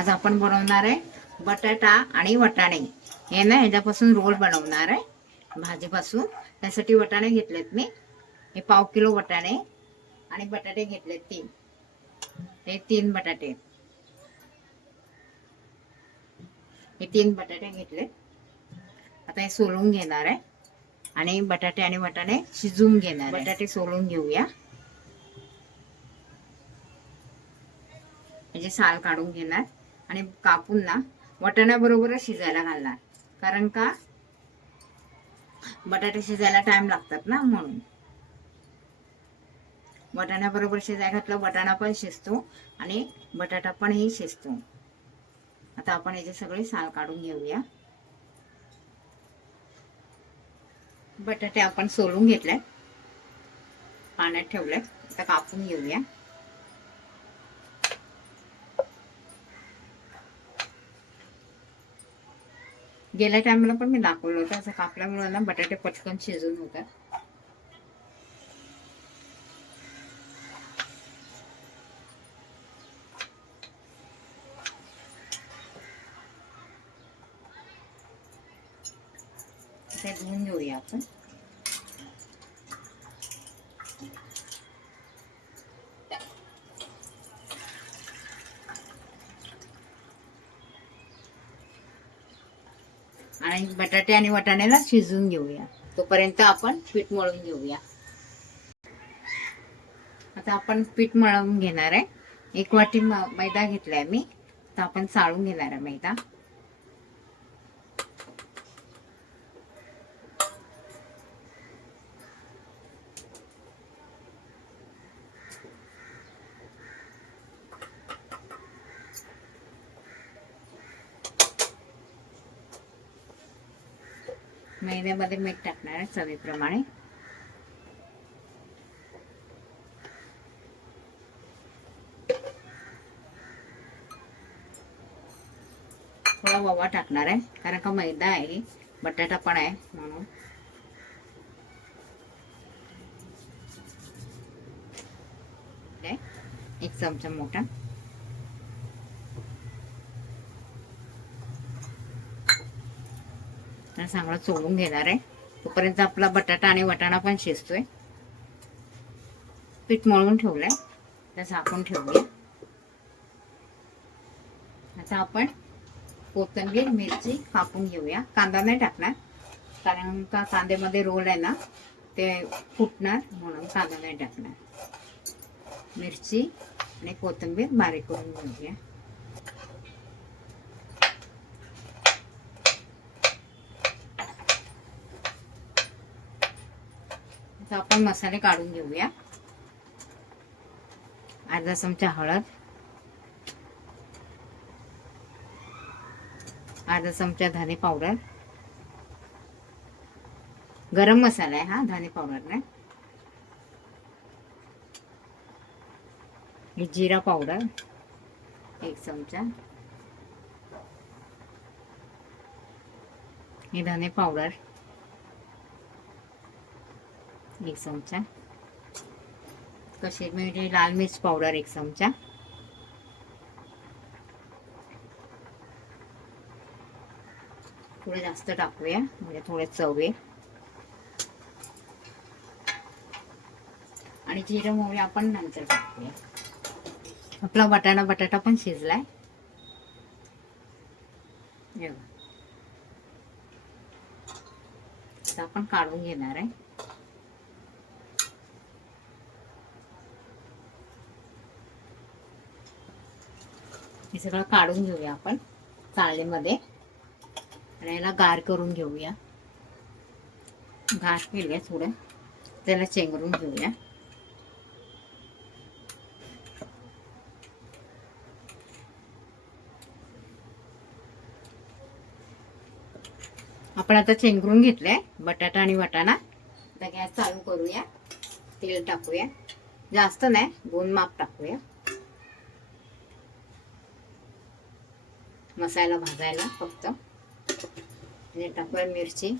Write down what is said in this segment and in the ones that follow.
आज आपण बनवणार आहे बटाटा आणि वटाणे. हे ना ह्याच्यापासून रोल बनवणार आहे भाजीपासून. त्यासाठी वटाणे घेतलेत मी. हे पाव किलो वटाणे आणि बटाटे घेतलेत तीन. हे तीन बटाटे. हे तीन बटाटे घेतले आता हे सोलून घेणार आहे आणि बटाटे आणि वटाणे शिजवून घेणार. बटाटे सोलून घेऊया. याचे साल काढून घेणार. आणि कापून ना वटाण्याबरोबरच शिजायला घालणार. कारण का? बटाटे शिजायला टाइम लागतात ना म्हणून. वटाण्याबरोबर शिजायला घातलं वटाणा पण शिजतो आणि बटाटा पणही शिजतो. आता आपण याचे सगळे साल काढून घेऊया. बटाटे आपण सोलून घेतल्यात पाण्यात ठेवले आता कापून घेऊया. गेल्या टायमाला पण मी दाखवलं होतं. असं कापल्यामुळे ना बटाटे पटकन शिजून होतात ते धुवून घेऊया आपण आणि बटाटे आणि वाटाण्याला शिजवून घेऊया. तोपर्यंत आपण पीठ मळून घेऊया. आता आपण पीठ मळवून घेणार आहे. एक वाटी मैदा घेतलाय मी. तर आपण चाळून घेणार आहे मैदा. मैद्यामध्ये मीठ टाकणार आहे चवीप्रमाणे. थोडा ववा टाकणार आहे कारण का मैदा आहे बटाटा पण आहे म्हणून. एक चमचा मोठा. चांगला चोळून घेणार आहे. तोपर्यंत आपला बटाटा आणि वटाणा पण शिजतोय. पीठ मळून ठेवलंय. तर झाकून ठेवूया. आता आपण कोथिंबीर मिरची कापून घेऊया. कांदा नाही टाकणार कारण का कांद्यामध्ये रोल आहे ना ते फुटणार म्हणून कांदा नाही टाकणार. मिरची आणि कोथिंबीर बारीक करून घेऊया. आता आपण मसाले काढून घेऊया. अर्धा चमचा हळद. अर्धा चमचा धने पावडर. गरम मसाला आहे हा धने पावडर नाही हे जिरा पावडर एक चमचा. हे धने पावडर. एक चमचा. कशी मिरची लाल मिर्च पावडर एक चमचा. थोडे जास्त टाकूया म्हणजे थोडे चव आहे. आणि जिरं मोहरी आपण नंतर टाकूया. आपला बटाणा बटाटा पण शिजलाय. आपण काढून घेणार आहे. सगळं काढून घेऊया आपण चाळणीमध्ये. आणि याला गार करून घेऊया. गार केले थोडं. त्याला चेंगरून घेऊया. आपण आता चेंगरून घेतलंय बटाटा आणि वाटाणा. आता गॅस चालू करूया. तेल टाकूया. जास्त नाही दोन माप टाकूया. मसाला भाजायला फक्त. आणि टाकूया मिरची.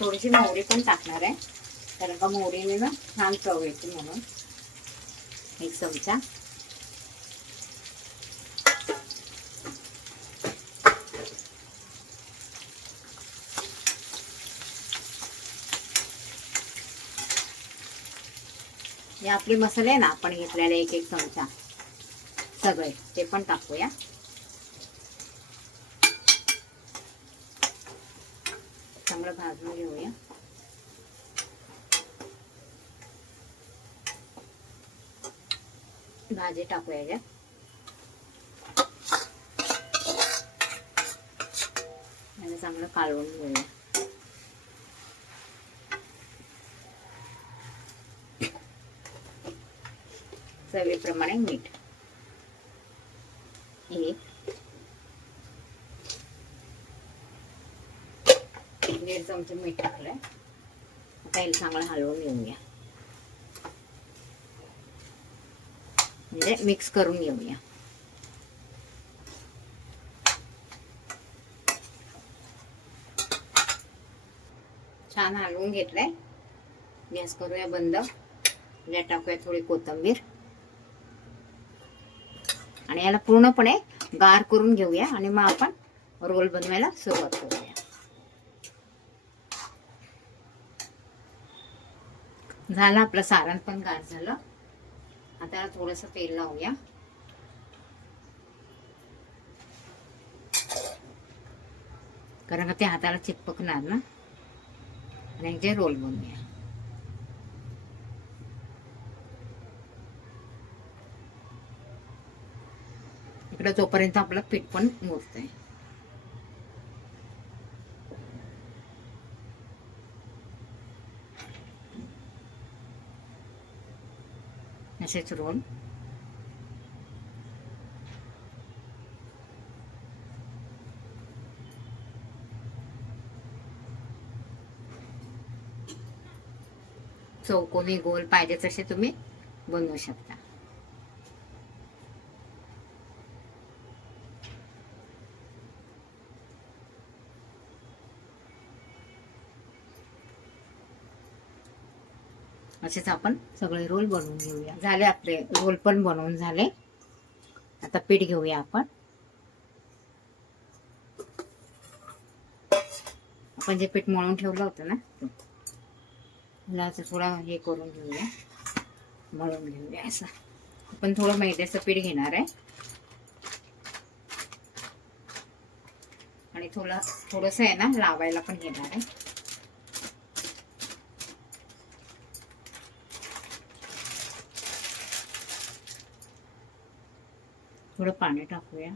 थोडीशी मोहरी पण टाकणार आहे. कारण का मोहरीने ना छान चव येते म्हणून. एक चमचा. हे आपले मसाले आहे ना आपण घेतलेले एक एक चमचा. सगळे ते पण टाकूया. चांगलं भाजून घेऊया. भाजी टाकूया याच्यात. आणि चांगलं कालवून घेऊया. चवीप्रमाणे मीठ. एक दीड चमचे मीठ टाकलंय. आता याला चांगलं हलवून घेऊया म्हणजे मिक्स करून घेऊया छान हलवून घेतलंय. गॅस करूया बंद. यात टाकूया थोडी कोथिंबीर. आणि याला पूर्णपणे गार करून घेऊया आणि मग आपण रोल बनवायला सुरुवात करूया. झालं आपलं सारण पण गार झालं. आता याला थोडस तेल लावूया. कारण का ते हाताला चिपकणार ना? आणि जे रोल बनवूया. इकडं जोपर्यंत आपलं पीठ पण मुरतंय. असेच रोल. चौकोनी गोल पाहिजे तसे तुम्ही बनवू शकता. असेच आपण सगळे रोल बनवून घेऊया. झाले आपले रोल पण बनवून झाले. आता पीठ घेऊया आपण. आपण जे पीठ मळून ठेवलं होतं ना मुलाचं असं थोडा हे करून घेऊया. मळून घेऊया असं. आपण थोडं मैद्याचं पीठ घेणार आहे. आणि थोडं थोडंसं आहे ना लावायला पण घेणार आहे. थोडं पाणी टाकूया.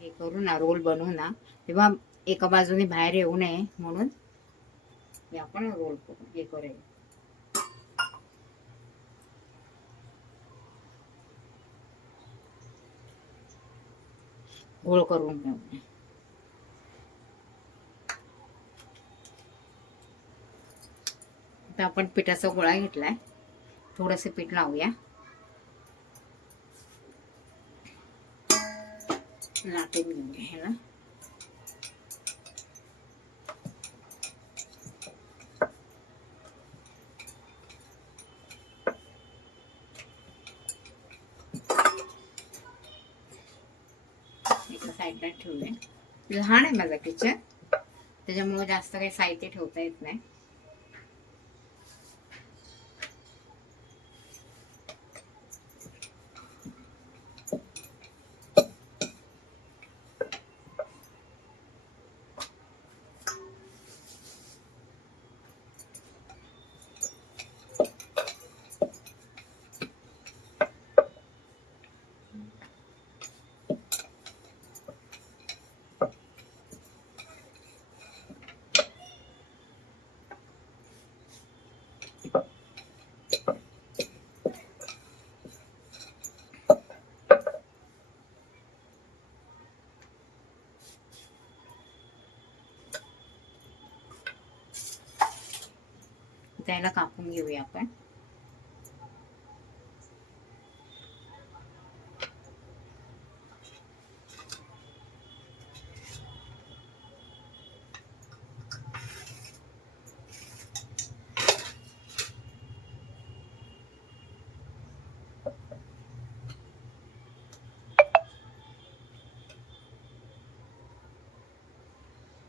हे करू ना रोल बनवू ना. तेव्हा एका बाजूने बाहेर येऊ नये म्हणून हे आपण रोल करू हे करूया. गोळ करून घेऊ आता आपण पिठाचा गोळा घेतलाय. थोडंसं पीठ लावूया. लाटून घेऊन ह्याला. एका साईडला ठेवूया. लहान आहे माझं किचन. त्याच्यामुळे जास्त काही साहित्य ठेवता येत नाही. त्याला कापून घेऊया आपण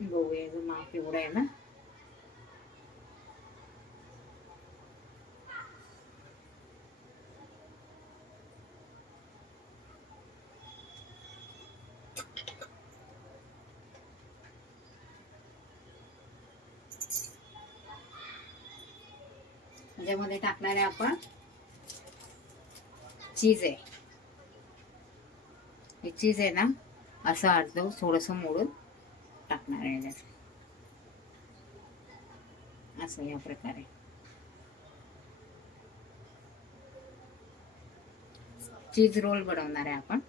गोव्याचं माप एवढं आहे ना त्याच्यामध्ये टाकणार आहे आपण. चीज आहे. हे चीज आहे ना असं अर्ध थोडस मोडून टाकणार आहे याच्यात. असं या प्रकारे. चीज रोल बनवणार आहे आपण.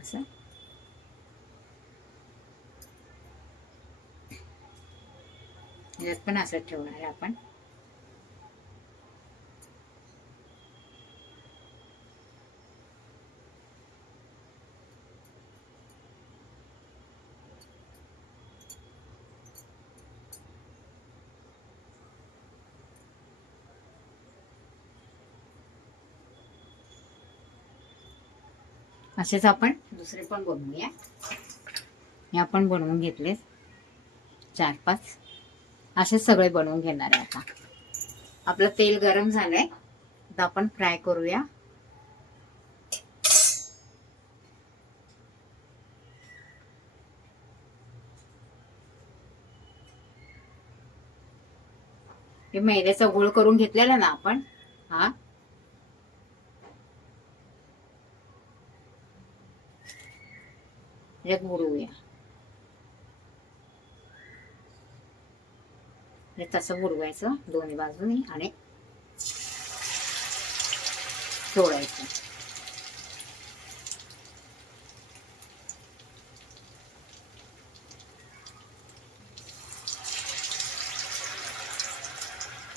असं. याच्यात पण असं ठेवणार आहे आपण. असेच आपण दुसरे पण बनवूया. हे आपण बनवून घेतले चार पाच. असेच सगळे बनवून घेणार आहे आता. आपलं तेल गरम झालंय. तर आपण फ्राय करूया. हे मैद्याचा गोळ करून घेतलेला ना आपण हा? याच्यात बुडवूया हे तसं बुडवायचं दोन्ही बाजूनी आणि सोडायचं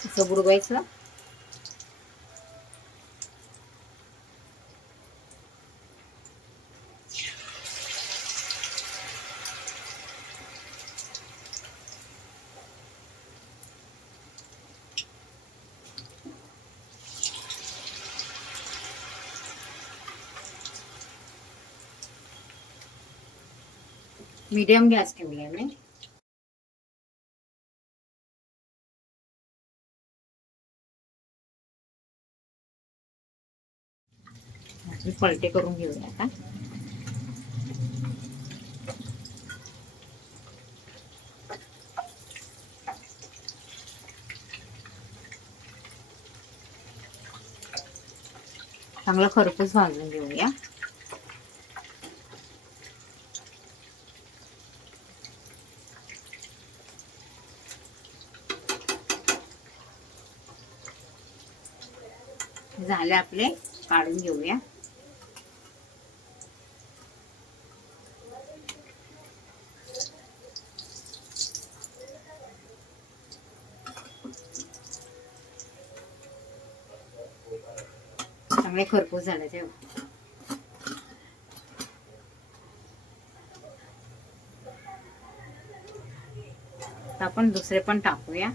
असं बुडवायचं मीडियम गॅस ठेवलाय मी. पलटे करून घेऊया आता. चांगलं खरपूस भाजून घेऊया. झाले आपले काढून घेऊया. चांगले खरपूस झाले ते. आपण दुसरे पण टाकूया.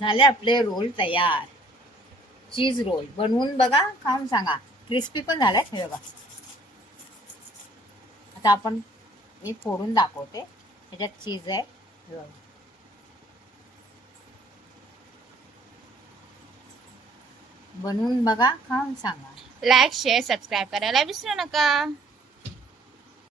झाले आपले रोल तयार. Cheese roll. बनवून बघा खाऊन सांगा. क्रिस्पी पण झाले हे बघा. आता आपण मी फोडून दाखवते. त्याच्यात चीज आहे. हे बघा. बनवून बघा खाऊन सांगा. लाईक शेअर सबस्क्राईब करायला विसरू नका.